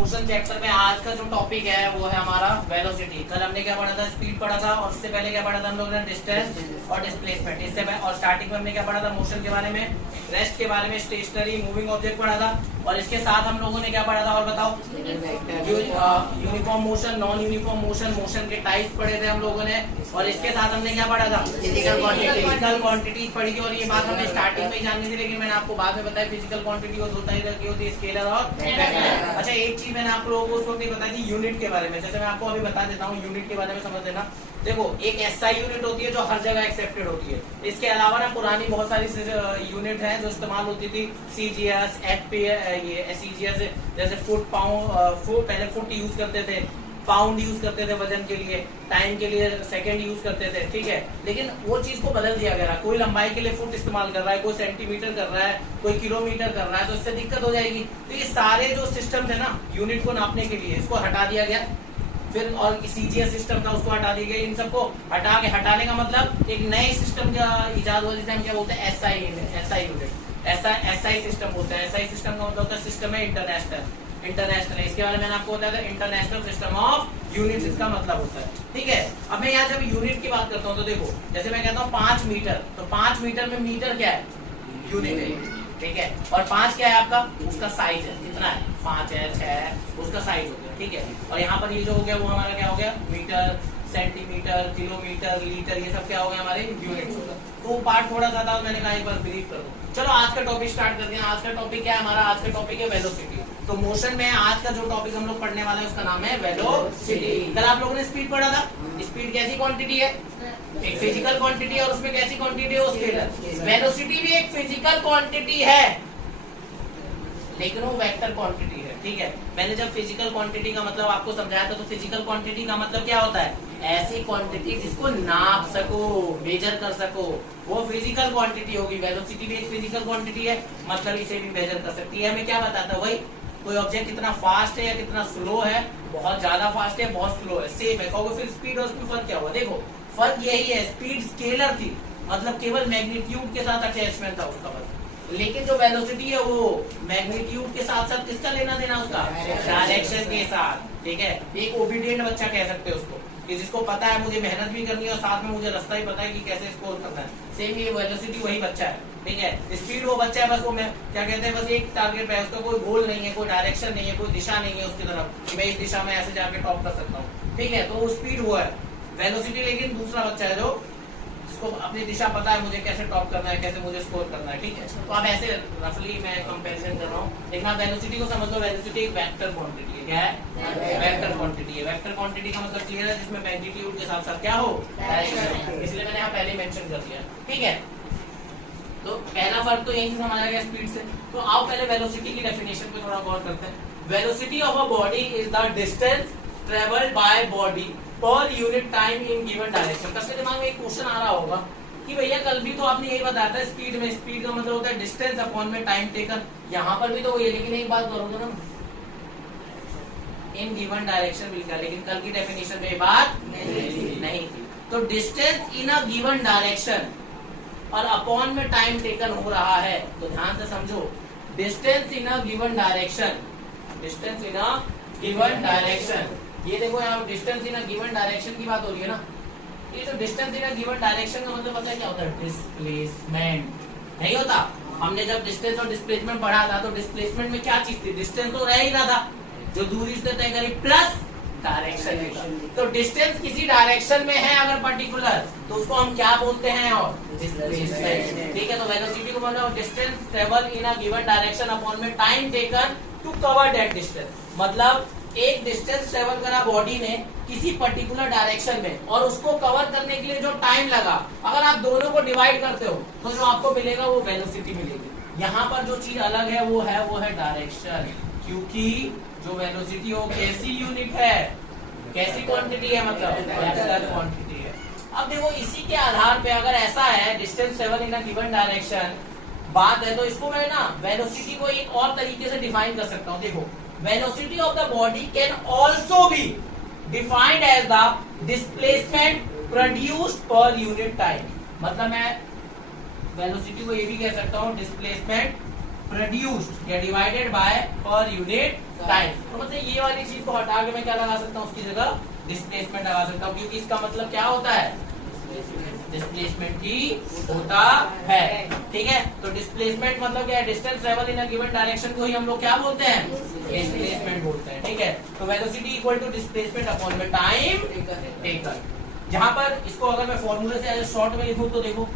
Motion chapter में आज का जो टॉपिक है वो है हमारा वेलोसिटी। कल हमने क्या पढ़ा था, स्पीड पढ़ा था, और उससे पहले क्या पढ़ा था हम लोगों ने, डिस्टेंस और डिस्प्लेसमेंट। इससे और स्टार्टिंग में हमने क्या पढ़ा था, मोशन के बारे में, रेस्ट के बारे में, स्टेशनरी मूविंग ऑब्जेक्ट पढ़ा था, और इसके साथ हम लोगों ने क्या पढ़ा था और बताओ, uniform motion, non uniform motion, motion के टाइप्स पढ़े थे हम लोगों ने, और इसके साथ हमने क्या पढ़ा था, फिजिकल क्वांटिटी पढ़ी थी। और ये बात हमने स्टार्टिंग में ही जाननी थी, लेकिन मैंने आपको बाद में बताया फिजिकल क्वांटिटी और दो तरह की होती है, स्केलर और वेक्टर। अच्छा, एक चीज मैंने आप लोगों को उस वक्त नहीं बताई थी, यूनिट के बारे में। जैसे मैं आपको अभी बता देता हूँ, यूनिट के बारे में समझ लेना। देखो, एक एसआई यूनिट होती है जो हर जगह एक्सेप्टेड होती है। इसके अलावा ना पुरानी बहुत सारी यूनिट है जो इस्तेमाल होती थी, सीजीएस, एफपीएस, ये एसईजीएस, जैसे फुट, पाउंड, पहले फुट यूज करते थे, पाउंड यूज करते थे वजन के लिए, टाइम के लिए सेकंड यूज करते थे, ठीक है। लेकिन वो चीज को बदल दिया गया, कोई लंबाई के लिए फुट इस्तेमाल कर रहा है, कोई सेंटीमीटर कर रहा है, कोई किलोमीटर कर रहा है, तो इससे दिक्कत हो जाएगी। तो ये सारे जो सिस्टम थे ना यूनिट को नापने के लिए, इसको हटा दिया गया। फिर और सीजीएस सिस्टम था, उसको हटा दिया गया। इन सबको हटाने का मतलब एक नए सिस्टम का इजाद हुआ, जिसे हम क्या बोलते हैं, एसआई यूनिट। एसआई सिस्टम बोलते हैं। एसआई सिस्टम का मतलब होता है सिस्टम है इंटरनेशनल। इसके बारे में मैंने आपको बताया था, इंटरनेशनल सिस्टम ऑफ यूनिट्स इसका मतलब होता है, ठीक है। अब मैं यहाँ जब यूनिट की बात करता हूँ तो देखो, जैसे मैं कहता हूँ 5 मीटर, तो 5 मीटर में मीटर क्या है, यूनिट है, ठीक है। और 5 क्या है आपका, उसका साइज है, कितना है, 5 है, 6 है, उसका साइज हो गया, ठीक है। और यहाँ पर ये जो हो गया वो हमारा क्या हो गया, मीटर, सेंटीमीटर, किलोमीटर, लीटर, ये सब क्या हो गया हमारे यूनिट्स हो गए। तो पार्ट थोड़ा सा था, मैंने कहा एक बार ब्रीफ कर दूं। चलो आज का टॉपिक स्टार्ट करते हैं। आज का टॉपिक क्या है हमारा, आज का टॉपिक है वेलोसिटी। तो मोशन में आज का जो टॉपिक हम लोग पढ़ने वाले हैं उसका नाम है वेलोसिटी। कल आप लोगों ने स्पीड पढ़ा था। स्पीड कैसी क्वांटिटी है, एक फिजिकल क्वांटिटी है, और उसमें कैसी क्वांटिटी है, वो स्केलर। वेलोसिटी भी एक फिजिकल क्वांटिटी है, लेकिन वो वेक्टर क्वांटिटी है, ठीक है। मैंने जब फिजिकल क्वांटिटी का मतलब आपको समझाया था, तो फिजिकल क्वांटिटी का मतलब क्या होता है, ऐसी क्वांटिटी जिसको नाप सको, मेजर कर सको, वो फिजिकल क्वांटिटी होगी। वेलोसिटी भी एक फिजिकल क्वांटिटी है, मतलब इसे भी मेजर कर सकती है। हमें क्या बताता है, वही कोई ऑब्जेक्ट कितना फास्ट है या कितना स्लो है, बहुत ज्यादा फास्ट है, बहुत स्लो है, सेम है। कहोगे फिर स्पीड और उसमें फर्क क्या हुआ, देखो फर्क यही है, स्पीड स्केलर थी, मतलब केवल मैग्नीट्यूड के साथ अटैचमेंट था उसका बस। लेकिन जो वेलोसिटी है वो मैग्नीट्यूड के साथ साथ किसका लेना देना, उसका डायरेक्शन के साथ, ठीक है। एक ओबीडिएंट बच्चा कह सकते हैं उसको, कि जिसको पता है मुझे मेहनत भी करनी है और साथ में मुझे रास्ता भी पता है कि कैसे स्कोर करना है। सेम ये वेलोसिटी वही बच्चा है, ठीक है। स्पीड वो बच्चा है, बस वो मैं क्या कहते हैं, बस एक टारगेट है, उसका कोई गोल नहीं है, कोई डायरेक्शन नहीं है, कोई दिशा नहीं है उसकी तरफ कि मैं इस दिशा में ऐसे जाके टॉप कर सकता हूँ, ठीक है। तो स्पीड वो है। वेलोसिटी लेकिन दूसरा बच्चा है जो जिसको अपनी दिशा पता है, मुझे कैसे टॉप करना है, कैसे मुझे स्कोर करना है, ठीक है। तो अब ऐसे रफली मैं कंपैरिजन कर रहा हूँ, लेकिन आप वेलोसिटी को समझ लो, वेलोसिटी एक वेक्टर क्वांटिटी है। क्या है, वेक्टर क्वांटिटी है। वेक्टर क्वांटिटी का मतलब क्लियर है, जिसमें मैग्नीट्यूड के साथ साथ क्या हो, डायरेक्शन। इसलिए मैंने यहाँ पहले मेंशन कर दिया, ठीक है। तो पहला फर्क तो यही समझ आ गया स्पीड से। तो आओ पहले वेलोसिटी की डेफिनेशन पे थोड़ा गौर करते हैं। Velocity of a body is the distance travelled by body per unit time in given direction. सबके दिमाग में एक क्वेश्चन आ रहा होगा कि भैया कल भी तो आपने यही बताया था, स्पीड में, स्पीड का मतलब होता है डिस्टेंस अपॉन में टाइम टेकन। यहाँ पर भी तो वही है, लेकिन एक बात करोगे ना, इन गिवन डायरेक्शन मिल गया, लेकिन कल की डेफिनेशन में बात नहीं थी। तो distance in a given direction और अपॉन में टाइम टेकन हो रहा है, तो ध्यान से समझो, distance in a given direction, distance in a given direction, ये देखो यहाँ distance in a given direction की बात हो रही है ना। ये जो distance in a given direction का मतलब पता है क्या होता है, डिस्प्लेसमेंट नहीं होता। हमने जब डिस्टेंस और डिस्प्लेसमेंट पढ़ा था, तो डिस्प्लेसमेंट में क्या चीज थी, डिस्टेंस तो रह ही रहा था, जो दूरी से तय करी प्लस डायरेक्शन। तो डिस्टेंस किसी डायरेक्शन में है अगर पर्टिकुलर, तो उसको हम क्या बोलते हैं, और डिस्प्लेसमेंट, ठीक है। तो वेलोसिटी को मतलब distance travel in a given direction upon में time taken to cover that distance. मतलब एक डिस्टेंस ट्रेवल करा बॉडी ने किसी पर्टिकुलर डायरेक्शन में, और उसको कवर करने के लिए जो टाइम लगा, अगर आप दोनों को डिवाइड करते हो तो जो आपको मिलेगा वो वेलोसिटी मिलेगी। यहाँ पर जो चीज अलग है वो है डायरेक्शन, क्योंकि जो वेलोसिटी हो कैसी यूनिट है, कैसी क्वांटिटी है, मतलब वेक्टर क्वांटिटी है। अब देखो इसी के आधार पे अगर ऐसा है distance travel in a given direction बात है, तो इसको मैं ना वेलोसिटी को एक और तरीके से डिफाइन कर सकता हूँ। देखो, velocity of the body can also be defined as the displacement produced per unit time। मतलब मैं वेलोसिटी को ये भी कह सकता हूँ डिस्प्लेसमेंट प्रोड्यूस्ड या divided by per unit time. तो मतलब ये वाली चीज को हटा के मैं क्या लगा सकता हूँ, उसकी जगह डिस्प्लेसमेंट लगा सकता हूँ, क्योंकि इसका मतलब क्या होता है, डिस्प्लेसमेंट ही होता है। ठीक है, तो डिस्प्लेसमेंट मतलब क्या है, distance travel in a given direction को ही हम लोग क्या बोलते हैं, डिस्प्लेसमेंट बोलते हैं। ठीक है, तो velocity equal to displacement upon में टाइम टेकन। जहां पर इसको अगर मैं फॉर्मूले से शॉर्ट में लिखूं तो देखो,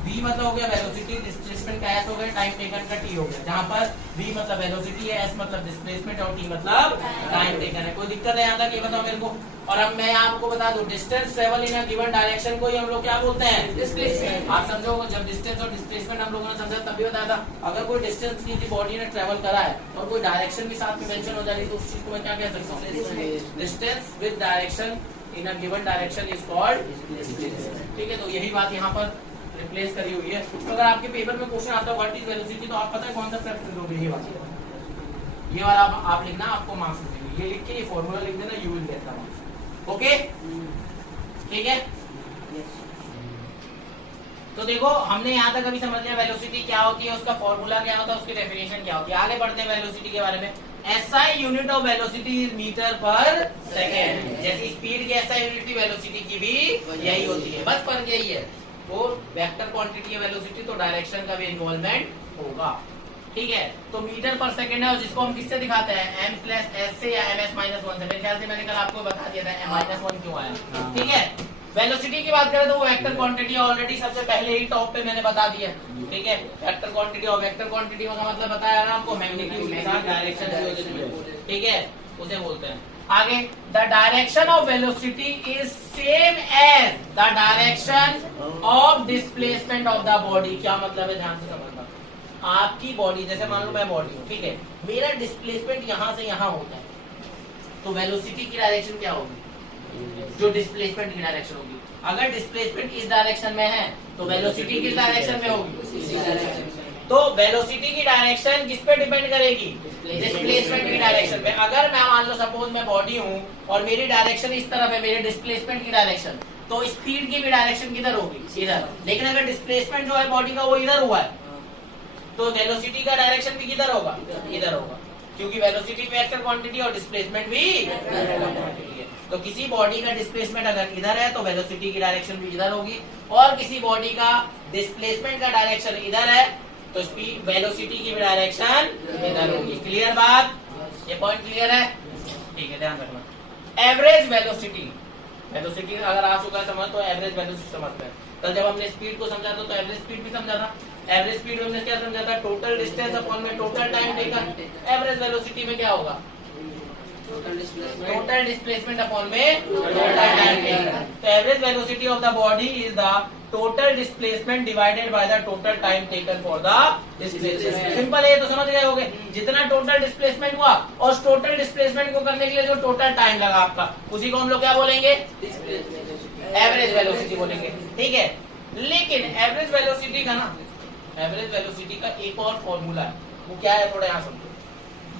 v मतलब हो गया वेलोसिटी, डिस्प्लेसमेंट का s हो गया, टाइम टेकन का t हो गया। जहां पर v मतलब वेलोसिटी है, s मतलब डिस्प्लेसमेंट और t मतलब टाइम टेकन है। कोई दिक्कत है यहाँ तक, ये बताओ मेरे को। और अब मैं आपको बता दूं, distance travel in a given direction को ही हम लोग क्या बोलते हैं, डिस्प्लेसमेंट। आप समझोगे, जब डिस्टेंस और डिस्प्लेसमेंट हम लोगों ने समझा तब भी बताया था, अगर कोई डिस्टेंस किसी बॉडी ने ट्रेवल करा है और कोई डायरेक्शन भी साथ में मेंशन हो जाएगी तो उस चीज को मैं क्या कह सकता हूँ, distance with direction in a given direction is called displacement. ठीक है, तो यही बात यहाँ पर रिप्लेस करी हुई है। तो अगर आपके पेपर में क्वेश्चन आता है व्हाट इज वेलोसिटी, तो आप पता है कौन सा प्रेफरेंस दोगे, ये वाला, ये वाला आप लिखना, आपको मार्क्स मिलेंगे। ये लिख के ये फॉर्मूला लिख देना, you will get the marks. Okay, ठीक है। तो देखो, हमने यहाँ तक अभी समझ लिया वेलोसिटी क्या होती है, उसका फॉर्मूला क्या होता है, उसकी डेफिनेशन क्या होती है। आगे बढ़ते हैं वेलोसिटी के बारे में। SI unit of velocity is metre per second. जैसी स्पीड की एसआई यूनिट वेलोसिटी की भी यही होती है, बस फर्क यही है, वो वेक्टर क्वांटिटी है वेलोसिटी, तो डायरेक्शन का भी इन्वॉल्वमेंट होगा। ठीक है, तो मीटर पर सेकंड है, और जिसको हम किससे दिखाते हैं, m+s से या ms-1 से। मेरे ख्याल से मैंने कल आपको बता दिया था m-1 क्यों आया। ठीक है, वेलोसिटी की बात करें तो वो वेक्टर क्वांटिटी ऑलरेडी सबसे पहले ही टॉप पे मैंने बता दिया। ठीक है, वेक्टर क्वांटिटी, और वेक्टर क्वांटिटी का मतलब बताया ना आपको, मैग्नीट्यूड के साथ डायरेक्शन, ठीक है, उसे बोलते हैं। आगे, the direction of velocity is same as the direction of displacement of the body. क्या मतलब है, ध्यान से समझना। आपकी बॉडी, जैसे मान लो मैं बॉडी हूँ, ठीक है, मेरा डिस्प्लेसमेंट यहाँ से यहाँ होता है, तो वेलोसिटी की डायरेक्शन क्या होगी, जो डिस्प्लेसमेंट की डायरेक्शन होगी। अगर डिस्प्लेसमेंट इस डायरेक्शन में है तो वेलोसिटी किस डायरेक्शन में होगी, तो वेलोसिटी की डायरेक्शन किस पे डिपेंड करेगी, डिस्प्लेसमेंट की डायरेक्शन पे। अगर मैं मान लो सपोज मैं बॉडी हूँ और मेरी डायरेक्शन इस तरफ है, मेरे डिस्प्लेसमेंट की डायरेक्शन, तो स्पीड की भी डायरेक्शन किधर होगी, इधर। लेकिन अगर डिस्प्लेसमेंट जो है बॉडी का वो इधर हुआ है, तो वेलोसिटी का डायरेक्शन भी किधर होगा, इधर होगा, क्योंकि वेलोसिटी वेक्टर क्वांटिटी और डिस्प्लेसमेंट भी वेक्टर क्वांटिटी है। तो किसी बॉडी का डिस्प्लेसमेंट अगर इधर है तो वेलोसिटी की डायरेक्शन भी इधर होगी, और किसी बॉडी का डिस्प्लेसमेंट का डायरेक्शन इधर है तो स्पीड वेलोसिटी की भी डायरेक्शन इधर होगी। क्लियर बात, ये पॉइंट क्लियर है, ठीक है, ध्यान रखना। एवरेज वेलोसिटी, वेलोसिटी अगर आ चुका है समझ तो एवरेज वेलोसिटी समझते हैं। कल जब हमने स्पीड को समझा था तो एवरेज स्पीड भी समझा था। एवरेज स्पीड में हमने क्या समझा था, टोटल डिस्टेंस अपॉन में total time taken. Average velocity में क्या होगा, टोटल डिस्प्लेसमेंट अपॉन में टोटल टाइम टेकन। तो average velocity of the body is the total displacement divided by the total time taken for the displacement. Simple है, तो समझ गए होगे। जितना टोटल डिस्प्लेसमेंट हुआ और उस टोटल डिस्प्लेसमेंट को करने के लिए जो टोटल टाइम लगा आपका, उसी को हम लोग क्या बोलेंगे, एवरेज वेलोसिटी बोलेंगे। ठीक है, लेकिन एवरेज वेलोसिटी का ना, एवरेज वेलोसिटी का एक और फॉर्मूला है, वो क्या है, थोड़ा यहाँ समझो।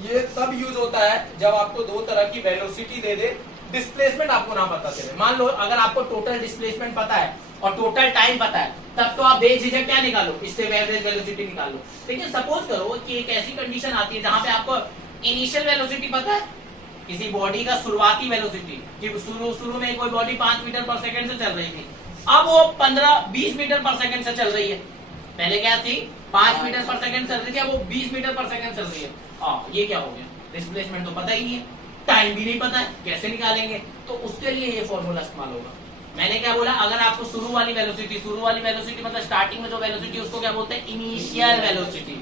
ये तब यूज होता है जब आपको दो तरह की वेलोसिटी दे दे, डिस्प्लेसमेंट आपको ना पता चले। मान लो अगर आपको टोटल डिस्प्लेसमेंट पता है और टोटल टाइम पता है, तब तो आप बेझिझक क्या निकालो, इससे एवरेज वेलोसिटी निकाल लो। लेकिन सपोज करो कि एक ऐसी कंडीशन आती है जहां पे आपको इनिशियल वेलोसिटी पता है, किसी बॉडी का शुरुआती वेलोसिटी, कि शुरू में कोई बॉडी 5 मीटर पर सेकंड से चल रही थी, अब वो 15-20 मीटर पर सेकंड से चल रही है। पहले क्या थी, 5 मीटर पर सेकंड चल रही थी, अब वो 20 मीटर पर सेकंड चल रही है। ये क्या हो गया, डिस्प्लेसमेंट तो पता ही नहीं है, टाइम भी नहीं पता है, कैसे निकालेंगे। तो उसके लिए ये फॉर्मूला इस्तेमाल होगा। मैंने क्या बोला, अगर आपको शुरू वाली वेलोसिटी मतलब स्टार्टिंग में जो वेलोसिटी, उसको क्या बोलते हैं, इनिशियल वेलोसिटी।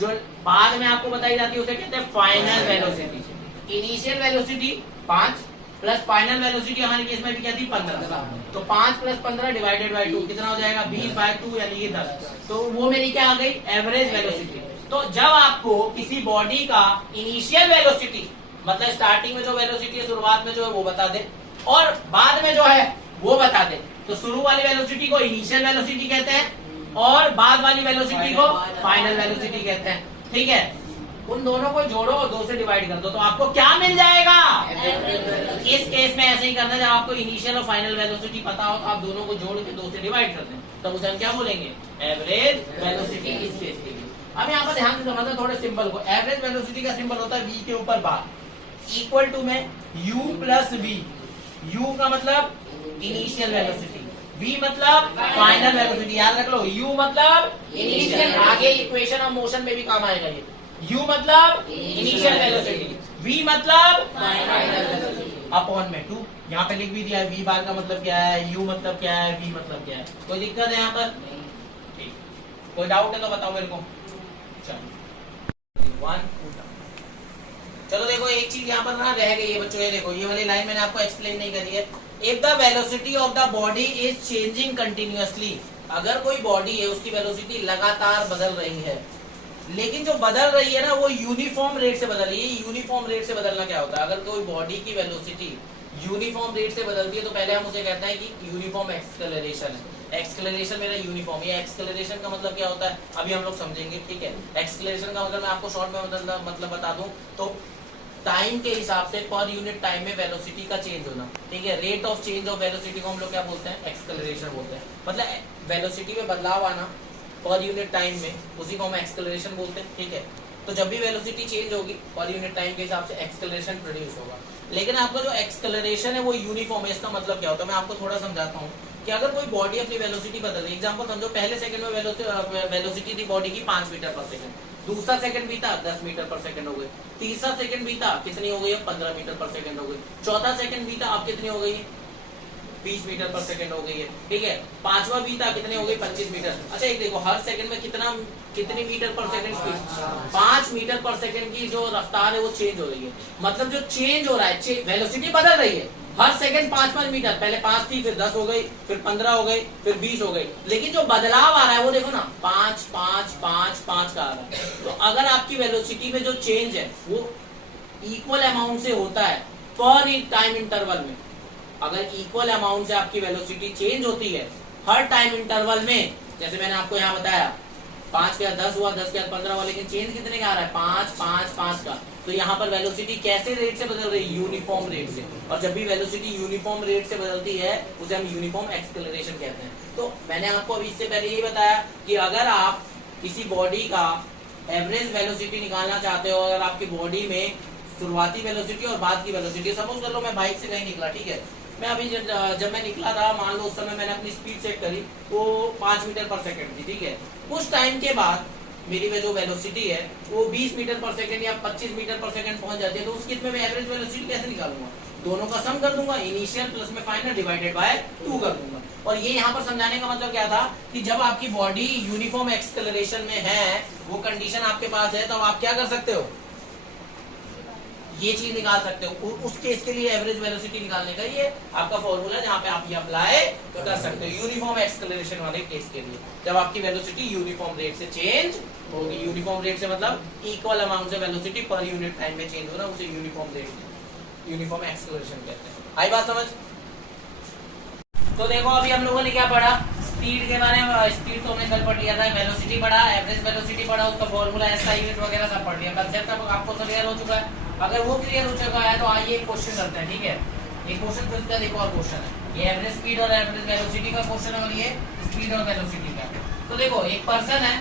जो बाद में आपको बताई जाती है उसे कहते हैं final velocity. Initial velocity 5 plus final velocity हमारे केस में भी क्या थी, 15। तो 5 + 15 डिवाइडेड बाय 2 कितना हो जाएगा, 20/2 यानी ये 10। तो वो मेरी क्या आ गई, एवरेज वेलोसिटी। तो जब आपको किसी बॉडी का इनिशियल वेलोसिटी मतलब स्टार्टिंग में जो वेलोसिटी है, शुरुआत में जो है वो बता दे, और बाद में जो है वो बता दे, तो शुरू वाली वेलोसिटी को इनिशियल वेलोसिटी कहते हैं और बाद वाली वेलोसिटी को फाइनल वेलोसिटी कहते हैं। ठीक है, उन दोनों को जोड़ो और 2 से डिवाइड कर दो, तो आपको क्या मिल जाएगा। इस केस में ऐसे ही करना, जब आपको इनिशियल और फाइनल वेलोसिटी पता हो तो आप दोनों को जोड़ के 2 से डिवाइड कर दें, तब उसे हम क्या बोलेंगे, एवरेज वेलोसिटी। इस केस के लिए अब यहाँ पर ध्यान से समझना थोड़े सिंबल को। एवरेज वेलोसिटी का सिंबल होता है v के ऊपर बार, इक्वल टू में u प्लस v। u का मतलब इनिशियल वेलोसिटी, v मतलब फाइनल वेलोसिटी। याद रख लो, u मतलब इनिशियल, आगे इक्वेशन ऑफ मोशन में भी काम आएगा ये। u मतलब इनिशियल वेलोसिटी, v मतलब फाइनल वेलोसिटी अपॉन में 2। यहाँ पे लिख भी दिया है v बार का मतलब क्या है, u मतलब क्या है, v मतलब क्या है। कोई दिक्कत है यहाँ पर? ठीक, कोई डाउट है तो बताओ मेरे को। चलो देखो एक चीज यहाँ पर ना रह गई है बच्चों, ये देखो ये वाली लाइन मैंने आपको एक्सप्लेन नहीं करी है। If the velocity of the body is changing continuously, अगर कोई बॉडी है उसकी वेलोसिटी लगातार बदल रही है, लेकिन जो बदल रही है ना वो यूनिफॉर्म रेट से बदल रही है। यूनिफॉर्म रेट से बदलना क्या होता है? अगर कोई बॉडी की वेलोसिटी यूनिफॉर्म रेट से बदलती है तो पहले हम उसे कहते हैं कि यूनिफॉर्म एक्सेलरेशन है। एक्सेलरेशन मेरा यूनिफॉर्म, ये एक्सेलरेशन का मतलब क्या होता है अभी हम लोग समझेंगे, ठीक है। एक्सेलरेशन का मतलब मैं आपको शॉर्ट में मतलब बता दूं तो टाइम के हिसाब से पर यूनिट टाइम में वेलोसिटी का चेंज होना, ठीक है। Rate of change of velocity को हम लोग क्या बोलते हैं? एक्सेलरेशन बोलते हैं। मतलब वेलोसिटी में बदलाव आना पर यूनिट टाइम में, उसी को हम एक्सेलरेशन बोलते हैं, ठीक है। तो जब भी वेलोसिटी चेंज होगी पर यूनिट टाइम के हिसाब से एक्सेलरेशन प्रोड्यूस होगा। लेकिन आपका जो एक्सेलरेशन है वो यूनिफॉर्म है। इसका मतलब क्या होता है मैं आपको थोड़ा समझाता हूँ कि अगर कोई बॉडी अपनी वेलोसिटी बदल रही है, एग्जांपल समझो पहले सेकंड में वेलोसिटी थी बॉडी की 5 मीटर पर सेकंड, दूसरा सेकंड बीता 10 मीटर पर सेकंड हो गई, तीसरा सेकंड बीता कितनी हो गई है? 15 मीटर पर सेकंड हो गई, चौथा सेकंड बीता अब कितनी हो गई है? 20 मीटर पर सेकंड हो गई है, ठीक है। पांचवा बीता कितने हो गई? 25 मीटर। अच्छा एक देखो हर सेकंड में कितनी मीटर पर सेकंड स्पीड? 5 मीटर पर सेकंड की जो रफ्तार है वो चेंज हो रही है। मतलब जो चेंज हो रहा है, वेलोसिटी बदल रही है हर सेकंड 5-5 मीटर। पहले 5 थी, फिर 10 हो गई, फिर 15 हो गई, फिर 20 हो गई। लेकिन जो बदलाव आ रहा है वो देखो ना 5-5-5-5 का आ रहा है। तो अगर आपकी वेलोसिटी में जो चेंज है वो इक्वल अमाउंट से होता है पर टाइम इंटरवल में, अगर इक्वल अमाउंट से आपकी वेलोसिटी चेंज होती है हर टाइम इंटरवल में, जैसे मैंने आपको यहाँ बताया 5 के बाद 10 हुआ, 10 के बाद 15 हुआ, लेकिन चेंज कितने का आ रहा है? 5-5-5 का। तो यहाँ पर वेलोसिटी कैसे रेट से बदल रही है? यूनिफॉर्म रेट से। और जब भी वेलोसिटी यूनिफॉर्म रेट से बदलती है उसे हम यूनिफॉर्म एक्सेलरेशन कहते हैं। तो मैंने आपको अभी इससे पहले यही बताया कि अगर आप किसी बॉडी का एवरेज वेलोसिटी निकालना चाहते हो, अगर आपकी बॉडी में शुरुआती वेलोसिटी और बाद की वेलोसिटी, सपोज कर लो मैं बाइक से कहीं निकला, ठीक है। मैं अभी जब मैं निकला था, मान लो उस समय मैंने अपनी स्पीड चेक करी वो 5 मीटर पर सेकंड थी, ठीक है। कुछ टाइम के बाद मेरी जो वेलोसिटी है वो 20 मीटर पर सेकंड या 25 मीटर पर सेकंड पहुंच जाती है। तो उसकी मैं एवरेज वेलोसिटी कैसे निकालूंगा? दोनों का सम कर दूंगा, इनिशियल प्लस में फाइनल डिवाइडेड बाय 2 कर दूंगा। और ये यहाँ पर समझाने का मतलब क्या था कि जब आपकी बॉडी यूनिफॉर्म एक्सेलरेशन में है, वो कंडीशन आपके पास है, तो आप क्या कर सकते हो? ये चीज निकाल सकते हो। उस केस के लिए एवरेज वेलोसिटी निकालने का ये आपका फॉर्मूला है, जहाँ पे आप ये अप्लाई कर सकते हो यूनिफॉर्म एक्सेलरेशन वाले केस के लिए। जब आपकी वेलोसिटी यूनिफॉर्म रेट से चेंज होगी, यूनिफॉर्म रेट से मतलब इक्वल अमाउंट से वेलोसिटी पर यूनिट टाइम में चेंज हो रहा है, उसे यूनिफॉर्म रेट, यूनिफॉर्म एक्सेलरेशन कहते हैं। आई बात समझ? तो देखो अभी हम लोगों ने क्या पढ़ा? स्पीड के बारे में। स्पीड तो हमने कल पढ़ लिया था। वेलोसिटी पढ़ा, एवरेज वेलोसिटी पढ़ा, उसका फॉर्मूला, एसआई यूनिट वगैरह सब पढ़ लिया। कंसेप्ट आपको क्लियर हो चुका है। अगर वो क्लियर हो चुका है तो आइए एक क्वेश्चन करते हैं, ठीक है। एक क्वेश्चन फिर देखो और क्वेश्चन है, ये एवरेज स्पीड और एवरेज वेलोसिटी का क्वेश्चन है और ये स्पीड और वेलोसिटी का। तो देखो एक पर्सन है,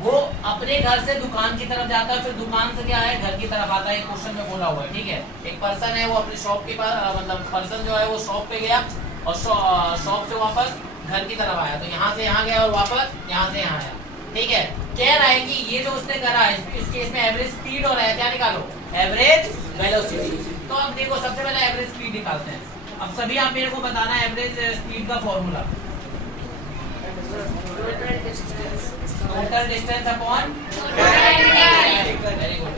वो अपने घर से दुकान की तरफ जाता है, फिर दुकान से क्या है घर की तरफ आता है। क्वेश्चन में बोला हुआ है, ठीक है। एक पर्सन है वो अपनी शॉप के पास, मतलब पर्सन जो है वो शॉप पे गया और शॉप से वापस घर की तरफ आया। तो यहाँ से यहाँ गया और वापस यहाँ से यहाँ आया, ठीक है। कह रहा है कि ये जो उसने करा है इस केस में एवरेज स्पीड और है, क्या निकालो? Average velocity. तो अब देखो सबसे पहले एवरेज स्पीड निकालते हैं। अब सभी आप मेरे को बताना है एवरेज स्पीड का formula. Total distance upon very good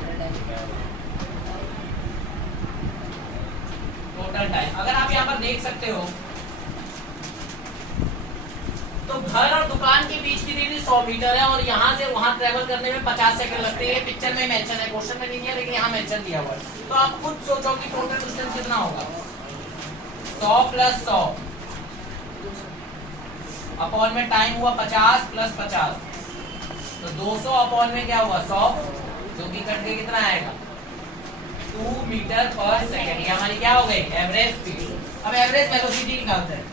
total time. अगर आप यहाँ पर देख सकते हो तो घर और दुकान के बीच की दूरी 100 मीटर है और यहाँ से वहां ट्रेवल करने में 50 सेकंड लगते हैं। पिक्चर में मेंशन है, क्वेश्चन में नहीं है लेकिन यहाँ मेंशन दिया हुआ है। तो आप खुद सोचो कि टोटल डिस्टेंस कितना होगा? 100 प्लस 100 अपॉन में टाइम हुआ 50 प्लस 50, तो 200 अपॉन में क्या हुआ? 100, जो कि कट के कितना आएगा? 2 मीटर पर सेकेंड। ये हमारी क्या हो गई? Average speed. अब एवरेज वेलोसिटी निकालते हैं।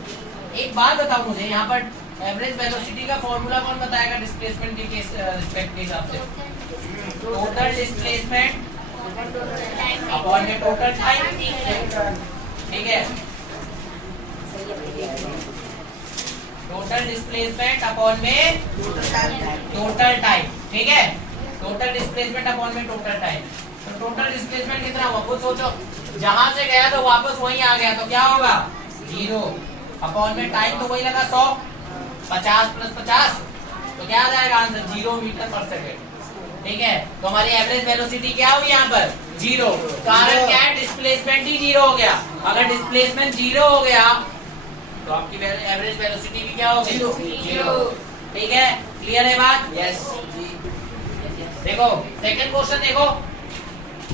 एक बात बताओ मुझे, यहाँ पर एवरेज वेलोसिटी का फॉर्मूला कौन बताएगा डिस्प्लेसमेंट के रिस्पेक्ट के हिसाब से? टोटल डिस्प्लेसमेंट अपॉन में टोटल टाइम, ठीक है। टोटल डिस्प्लेसमेंट अपॉन में टोटल टाइम, ठीक है। टोटल डिस्प्लेसमेंट अपॉन में टोटल टाइम। तो टोटल डिस्प्लेसमेंट कितना हुआ खुद सोचो, जहां से गया तो वापस वहीं आ गया तो क्या होगा 0 अपॉन में टाइम तो वही लगा 100, 50 प्लस 50 तो क्या आ जाएगा आंसर 0 मीटर पर सेकेंड, ठीक है। तो हमारी एवरेज वेलोसिटी क्या हुई यहाँ पर 0, कारण क्या है डिस्प्लेसमेंट ही 0 हो गया। अगर डिस्प्लेसमेंट 0 हो गया तो आपकी एवरेज वेलोसिटी भी क्या होगी 0, ठीक है। क्लियर है बात? यस। देखो सेकंड क्वेश्चन देखो,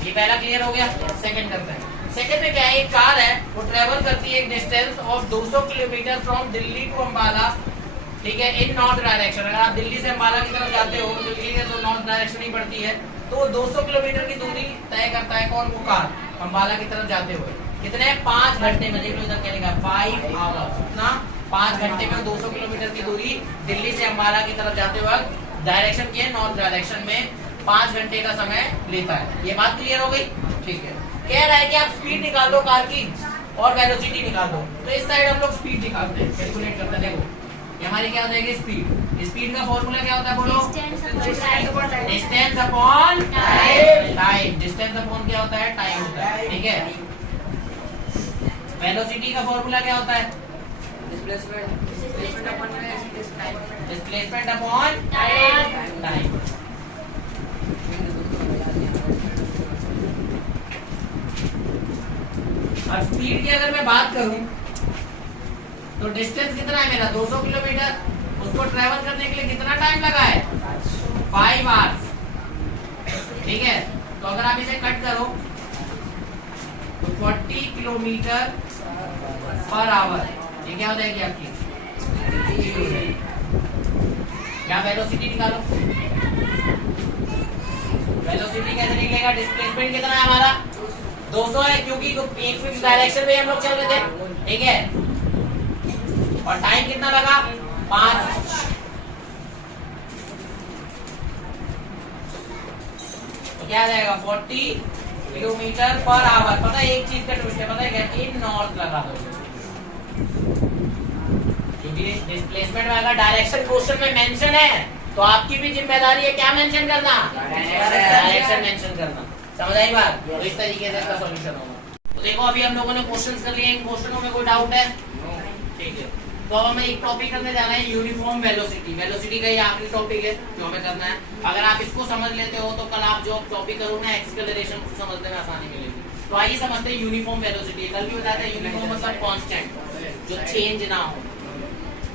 ये पहला क्लियर हो गया, सेकंड करते हैं। सेकंड में क्या है, एक कार है वो ट्रेवल करती है एक distance of 200 kilometre from Delhi to Ambala, ठीक है, इन नॉर्थ डायरेक्शन। अगर आप दिल्ली से अंबाला की तरफ जाते हो तो दिल्ली से तो नॉर्थ डायरेक्शन ही पड़ती है, तो 200 किलोमीटर की दूरी तय करता है कौन, वो कार अंबाला की तरफ जाते हुए कितने 5 घंटे में। देख लो इधर क्या लिखा 5 आवर्स, कितना 5 घंटे में 200 किलोमीटर की दूरी दिल्ली से अंबाला की तरफ जाते वक्त डायरेक्शन की है नॉर्थ डायरेक्शन में 5 घंटे का समय लेता है। ये बात क्लियर हो गई, ठीक है। कह रहा है कि आप स्पीड निकाल दो कार की और वेलोसिटी निकाल दो, तो इस साइड हम लोग स्पीड निकालते हैं, कैलकुलेट करते हैं। देखो ये हमारी क्या हो जाएगी स्पीड। स्पीड का फॉर्मूला क्या होता है बोलो? Distance upon time. Distance upon क्या होता है? टाइम होता है, ठीक है। वेलोसिटी का फॉर्मूला क्या होता है? Displacement upon time. और स्पीड की अगर मैं बात करूं तो डिस्टेंस कितना है मेरा 200 किलोमीटर, उसको ट्रेवल करने के लिए कितना टाइम लगा है 5 आवर्स, ठीक है। तो अगर आप इसे कट करो तो 40 किलोमीटर पर आवर, ये क्या हो जाएगी आपकी क्या वेलोसिटी निकालो। वेलोसिटी कैसे निकलेगा? डिस्प्लेसमेंट कितना है हमारा 200 है, क्योंकि एक फिक्स डायरेक्शन में हम लोग चल रहे थे, ठीक है। और टाइम कितना लगा 5, तो क्या आ जाएगा 40 किलोमीटर पर आवर। पता है एक चीज का ट्विस्ट है, पता है क्या? इन नॉर्थ लगा दो, क्योंकि डिस्प्लेसमेंट में अगर डायरेक्शन क्वेश्चन में मेंशन है तो आपकी भी जिम्मेदारी है क्या मेंशन करना, डायरेक्शन मेंशन करना। समझ आई बात? तो इस तरीके से इसका सॉल्यूशन होगा। तो देखो अभी हम लोगों ने क्वेश्चंस कर लिए, इन क्वेश्चनों में कोई डाउट है? ठीक है। तो अब हमें एक टॉपिक करने जाना है यूनिफॉर्म वेलोसिटी। वेलोसिटी का ये आखिरी टॉपिक है जो हमें करना है। अगर आप इसको समझ लेते हो तो कल आप जो टॉपिक करोगे ना एक्सेलरेशन को समझने में आसानी मिलेगी। तो आइए समझते हैं यूनिफॉर्म वेलोसिटी। कल भी बताया था यूनिफॉर्म मतलब कांस्टेंट, जो चेंज ना हो,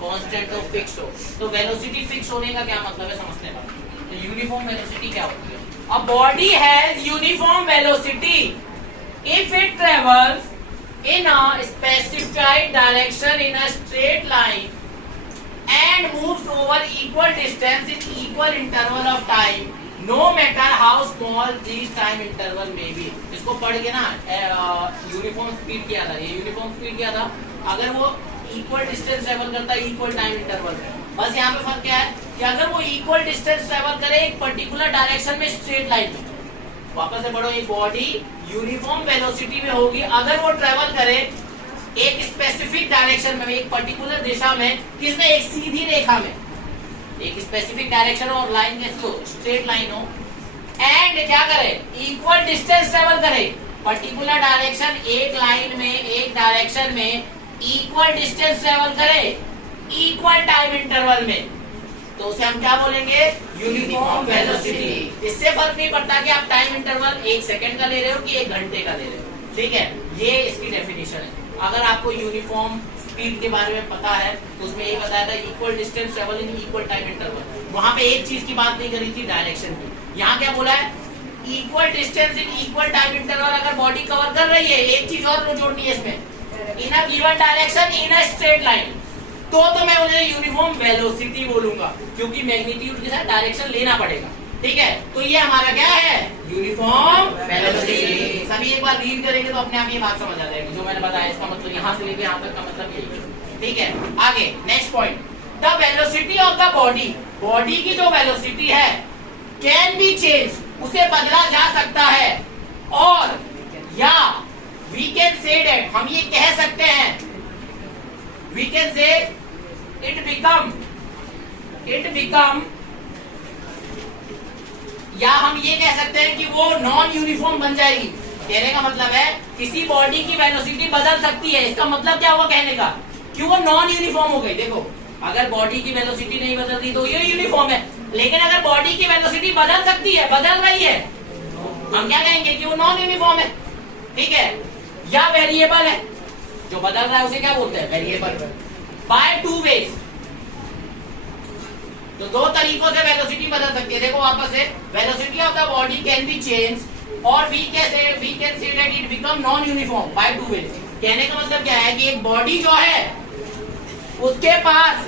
कांस्टेंट हो, फिक्स हो। तो वेलोसिटी फिक्स होने का क्या मतलब है समझते हैं। तो यूनिफॉर्म वेलोसिटी क्या होती है? A body has uniform velocity if it travels in a specified direction in a straight line and moves over equal distance in equal interval of time, no matter how small this time interval may be. इसको पढ़ के ना uniform speed क्या था, ये uniform speed क्या था? अगर वो इक्वल डिस्टेंस ट्रेवल करता है इक्वल टाइम इंटरवल में। बस यहाँ पे फर्क क्या है कि अगर वो इक्वल डिस्टेंस ट्रेवल करे एक पर्टिकुलर डायरेक्शन में स्ट्रेट लाइन में, वापस से पढ़ो, ये बॉडी यूनिफॉर्म वेलोसिटी में होगी अगर वो ट्रेवल करे एक स्पेसिफिक डायरेक्शन में, एक पर्टिकुलर दिशा में, किसमें? एक सीधी रेखा में, एक स्पेसिफिक डायरेक्शन और लाइन कैसी हो? स्ट्रेट लाइन हो। एंड क्या करे? इक्वल डिस्टेंस ट्रेवल करे पर्टिकुलर डायरेक्शन, एक लाइन में, एक डायरेक्शन में इक्वल डिस्टेंस ट्रेवल करे इक्वल टाइम इंटरवल में, तो उसे हम क्या बोलेंगे? Uniform velocity. इससे फर्क नहीं पड़ता कि आप टाइम इंटरवल 1 सेकंड का ले रहे हो कि 1 घंटे का ले रहे हो, ठीक है। ये इसकी डेफिनेशन है। अगर आपको यूनिफॉर्म स्पीड के बारे में पता है तो उसमें ये बताया था इक्वल डिस्टेंस ट्रेवल इन इक्वल टाइम इंटरवल। वहां पे एक चीज की बात नहीं करी थी, डायरेक्शन की। यहाँ क्या बोला है? Equal distance in equal time interval. अगर बॉडी कवर कर रही है, एक चीज और जोड़नी है इसमें, in a given direction in a straight line, तो मैं उन्हें यूनिफॉर्म वेलोसिटी बोलूंगा, क्योंकि मैग्नीट्यूड के साथ डायरेक्शन लेना पड़ेगा, ठीक है। तो ये हमारा क्या है? Uniform velocity. सभी एक बार रीड करेंगे तो अपने आप ये बात समझ आ जाएगी जो मैंने बताया। इसका मतलब यहाँ से लेके यहाँ तक का मतलब यही है, ठीक है। आगे next point, the velocity of the body, body की जो वेलोसिटी है कैन बी चेंज, उसे बदला जा सकता है, और या वी कैन से डेट, हम ये कह सकते हैं, we can say it become, या हम ये कह सकते हैं कि वो नॉन यूनिफॉर्म बन जाएगी। कहने का मतलब है किसी बॉडी की वेलोसिटी बदल सकती है, इसका मतलब क्या हुआ कहने का, कि वो नॉन यूनिफॉर्म हो गई। देखो अगर बॉडी की वेलोसिटी नहीं बदलती तो ये यूनिफॉर्म है, लेकिन अगर बॉडी की वेलोसिटी बदल सकती है, बदल रही है, हम क्या कहेंगे कि वो नॉन यूनिफॉर्म है, ठीक है। या वेरिएबल है, जो बदल रहा है उसे क्या बोलते हैं, वेरिएबल। बाय टू वेज, तो दो तरीकों से वेलोसिटी बदल सकती है। देखो वापस से, velocity of the body can be change, और we can say that it become non uniform by two ways. कहने का मतलब क्या है कि एक बॉडी जो है उसके पास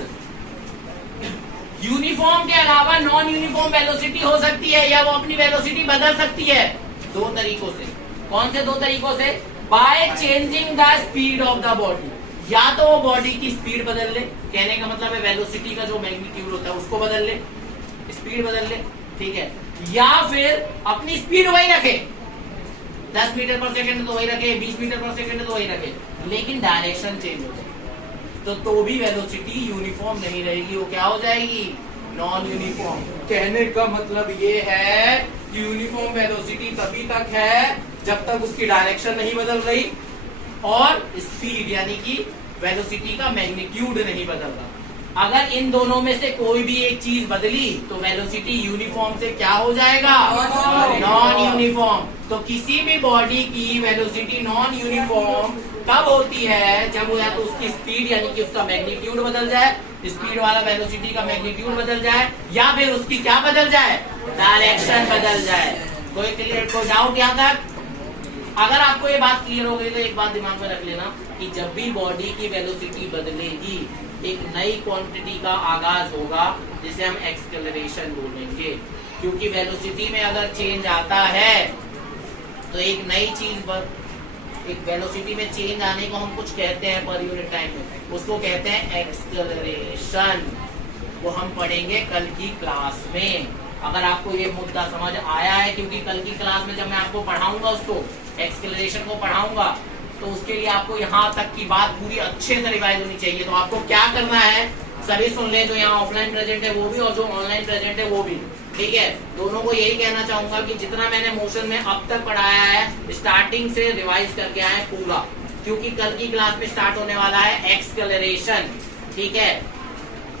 यूनिफॉर्म के अलावा नॉन यूनिफॉर्म वेलोसिटी हो सकती है, या वो अपनी वेलोसिटी बदल सकती है दो तरीकों से। कौन से दो तरीकों से, by changing the speed of the body, या तो वो बॉडी की स्पीड बदल ले, कहने का मतलब है वेलोसिटी का जो मैग्नीट्यूड होता है उसको बदल ले, स्पीड बदल ले, ठीक है, या फिर अपनी स्पीड वही रखे, 10 मीटर पर सेकंड तो वही रखे, 20 मीटर पर सेकंड तो वही रखे, लेकिन डायरेक्शन चेंज हो जाए तो भी वेलोसिटी यूनिफॉर्म नहीं रहेगी, वो क्या हो जाएगी, नॉन यूनिफॉर्म। कहने का मतलब ये है कि यूनिफॉर्म वेलोसिटी तभी तक है जब तक उसकी डायरेक्शन नहीं बदल रही और स्पीड यानी कि वेलोसिटी का मैग्नीट्यूड नहीं बदल रहा। अगर इन दोनों में से कोई भी एक चीज बदली तो वेलोसिटी यूनिफॉर्म से क्या हो जाएगा, नॉन यूनिफॉर्म। तो किसी भी बॉडी की वेलोसिटी नॉन यूनिफॉर्म कब होती है, जब वो या तो उसकी स्पीड यानी कि उसका मैग्नीट्यूड बदल जाए, स्पीड वाला वेलोसिटी का मैग्नीट्यूड बदल जाए, या फिर उसकी क्या बदल जाए, डायरेक्शन बदल जाए। कोई क्लियर को डाउट यहाँ तक? अगर आपको ये बात क्लियर हो गई तो एक बात दिमाग में रख लेना कि जब भी बॉडी की वेलोसिटी बदलेगी एक नई क्वांटिटी का आगाज होगा जिसे हम एक्सेलरेशन बोलेंगे, क्योंकि वेलोसिटी में अगर चेंज आता है तो एक नई चीज, एक वेलोसिटी में चेंज आने को हम कुछ कहते हैं पर यूनिट टाइम में, उसको कहते हैं एक्सेलरेशन। वो हम पढ़ेंगे कल की क्लास में। अगर आपको ये मुद्दा समझ आया है, क्योंकि कल की क्लास में जब मैं आपको पढ़ाऊंगा उसको एक्सेलरेशन को पढ़ाऊंगा तो उसके लिए आपको यहाँ तक की बात पूरी अच्छे से रिवाइज होनी चाहिए। तो आपको क्या करना है, सभी सुन ले, जो यहाँ ऑफलाइन प्रेजेंट है वो भी और जो ऑनलाइन प्रेजेंट है वो भी, ठीक है। दोनों को यही कहना चाहूंगा कि जितना मैंने मोशन में अब तक पढ़ाया है स्टार्टिंग से रिवाइज करके आए पूरा, क्योंकि कल की क्लास में स्टार्ट होने वाला है एक्सेलरेशन, ठीक है।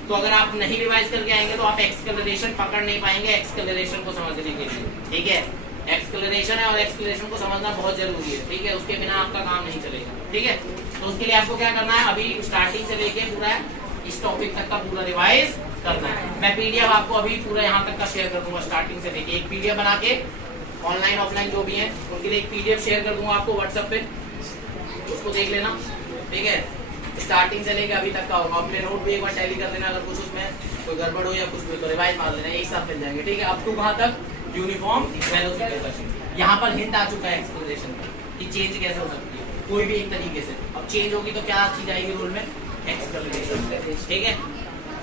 तो अगर आप नहीं रिवाइज करके आएंगे तो आप एक्सेलरेशन पकड़ नहीं पाएंगे एक्सेलरेशन को समझने के लिए, ठीक है। एक्सेलरेशन है और एक्सेलरेशन को समझना बहुत जरूरी है, ठीक है, उसके बिना आपका काम नहीं चलेगा, ठीक है। तो उसके लिए आपको क्या करना है, अभी स्टार्टिंग से लेके पूरा इस टॉपिक तक का पूरा रिवाइज करना है। मैं पीडीएफ आपको अभी पूरा यहाँ तक का शेयर कर दूंगा, स्टार्टिंग से लेके एक पीडीएफ बना के ऑनलाइन ऑफलाइन जो भी है उनके लिए एक पीडीएफ शेयर कर दूंगा आपको व्हाट्सएप पे, उसको देख लेना, ठीक है। स्टार्टिंग से लेके अभी तक का होगा, अपने नोट भी एक बार टैली कर देना, अगर कुछ उसमें कोई गड़बड़ हो या कुछ भी तो रिवाइज मार लेना, एक साथ मिल जाएंगे, ठीक है। अब टू कहाँ तक, यूनिफॉर्म वेलोसिटी। यहाँ पर हिंट आ चुका है एक्सेलरेशन का कि चेंज कैसे हो सकती है, कोई भी एक तरीके से। अब चेंज होगी तो क्या चीज आएगी रोल में, एक्सेलरेशन, ठीक है।